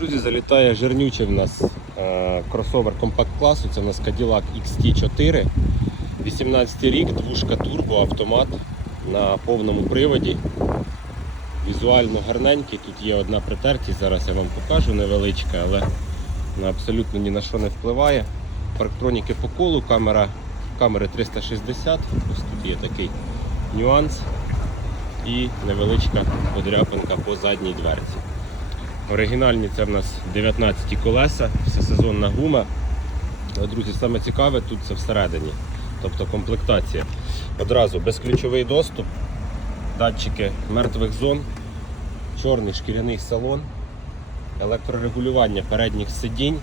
Друзі, залітає жирнючий в нас е, кросовер компакт класу. Це в нас Cadillac XT4. 18 рік, двушка турбо, автомат на повному приводі. Візуально гарненький. Тут є одна притертість, зараз я вам покажу невеличка, але абсолютно ні на що не впливає. Парктроніки по колу, камера, камери 360. Ось тут є такий нюанс і невеличка подряпинка по задній дверці. Оригінальні це в нас 19 колеса, всесезонна гума. Але, Друзі, саме цікаве тут це всередині, тобто комплектація. Одразу безключовий доступ, датчики мертвих зон, чорний шкіряний салон, електрорегулювання передніх сидінь.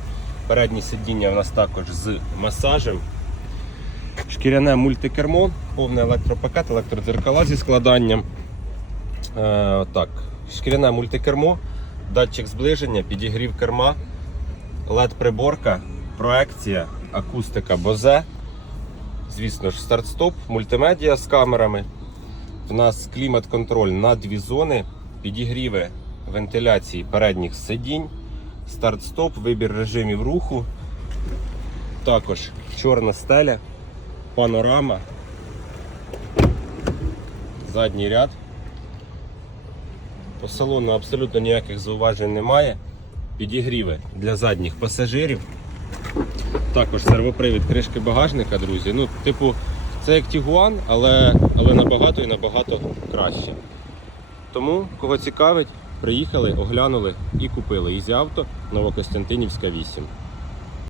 Передні сидіння у нас також з масажем. Шкіряне мультикермо, повний електропакет, електродзеркала зі складанням. Е, так, шкіряне мультикермо, датчик зближення, підігрів керма, LED-приборка, проекція, акустика Bose. Звісно ж, старт-стоп, мультимедіа з камерами. В нас клімат-контроль на дві зони, підігріви вентиляції передніх сидінь, старт-стоп, вибір режимів руху. Також чорна стеля, панорама, задній ряд. По салону абсолютно ніяких зауважень немає. Підігріви для задніх пасажирів. Також сервопривід кришки багажника, друзі. Ну, типу, це як Тігуан, але, але набагато і набагато краще. Тому, кого цікавить, приїхали, оглянули і купили. Ізі авто Новокостянтинівська 8.